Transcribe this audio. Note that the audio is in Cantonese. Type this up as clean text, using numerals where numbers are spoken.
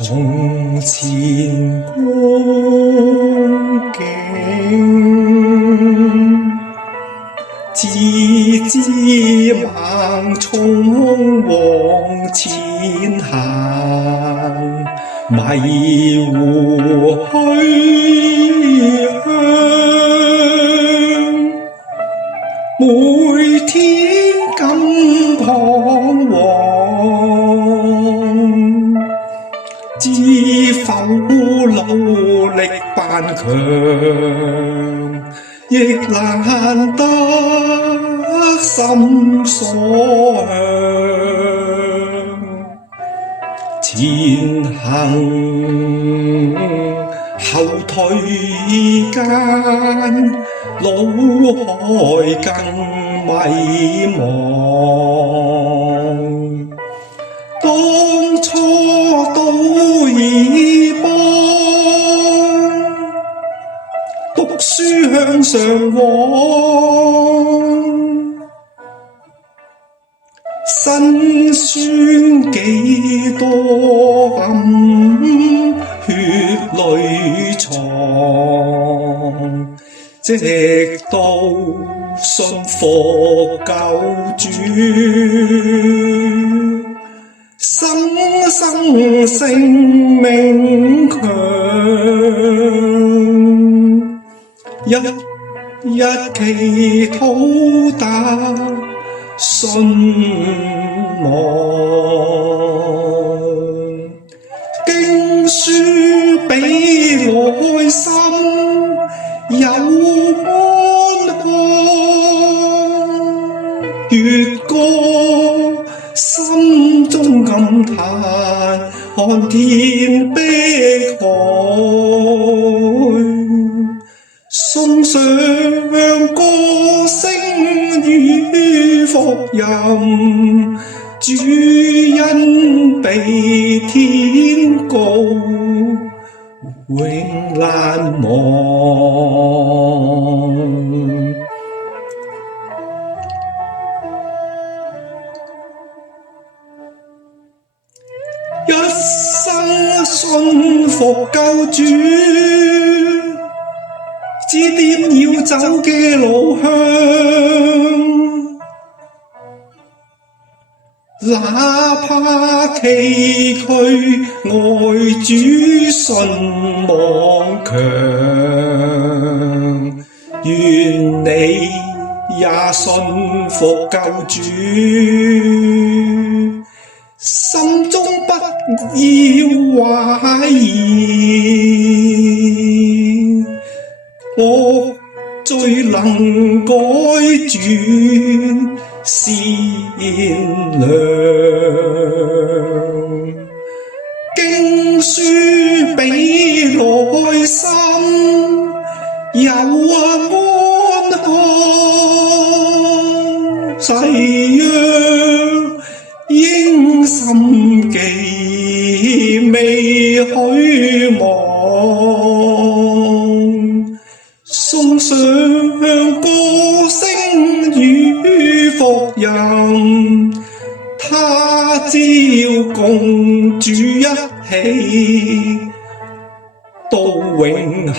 從前光景，枝枝盲從往前行，迷糊去向，每天感彷徨，知否努力扮強，亦難得心所向。前行後退間，腦海更迷茫。當初都已幫，讀書向上往，辛酸幾多暗血淚藏，直到信服救主，生生性命強，日日祈禱得信望，經書比內心有安康，越過心中感嘆，看天碧海，送上歌聲與福音，主恩比天高，永難忘。一生信服救主，指點要走嘅路向，哪怕崎嶇，愛主信望強，願你也信服救主，心中不要懷疑，我最能改轉善良，經書比內心有安康，誓約應心記，未許忘，送上歌聲與福音，他朝共主一起到永恆。